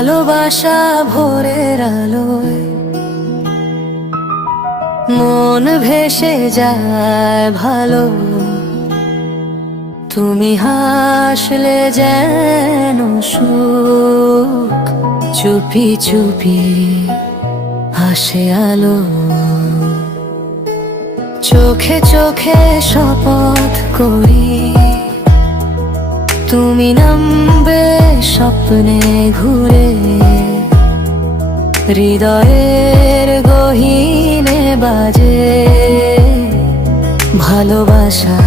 ভালোবাসা ভোরের আলোয় মন ভেসে যায় ভালো। তুমি হাসলে যেন সুখ চুপি চুপি হাসে আলো। চোখে চোখে শপথ করি তুমি নামবে স্বপ্নে ঘুরে। হৃদয়ের গহীনে বাজে ভালোবাসা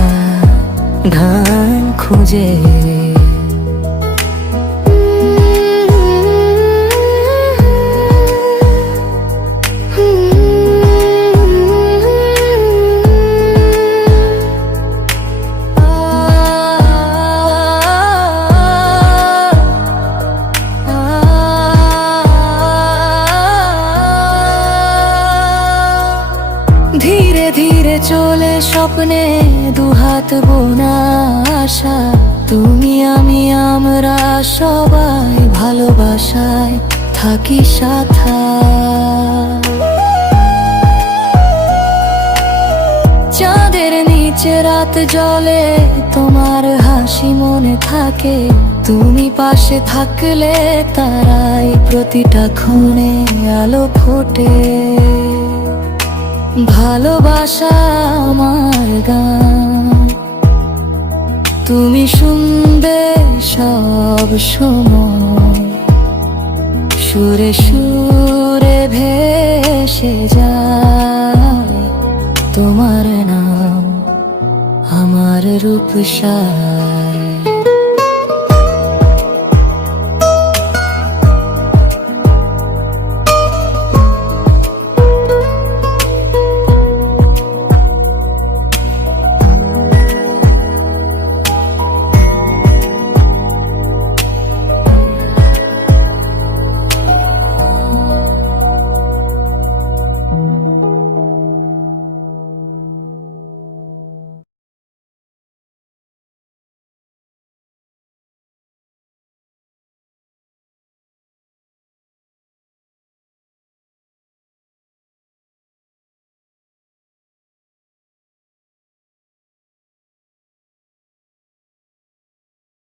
গান খুঁজে। ধীরে ধীরে চলে স্বপ্নে দুহাত বোনা আশা। তুমি আমি আমরা সবাই ভালোবাসায় থাকি সাথা। চাঁদের নিচে রাত জ্বলে তোমার হাসি মনে থাকে। তুমি পাশে থাকলে তারাই প্রতিটা ক্ষণে আলো ফোটে। ভালোবাসা আমার গান তুমি শুনবে সব সময়। সুরে সুরে ভেসে যায় তোমার নাম আমার রূপসা।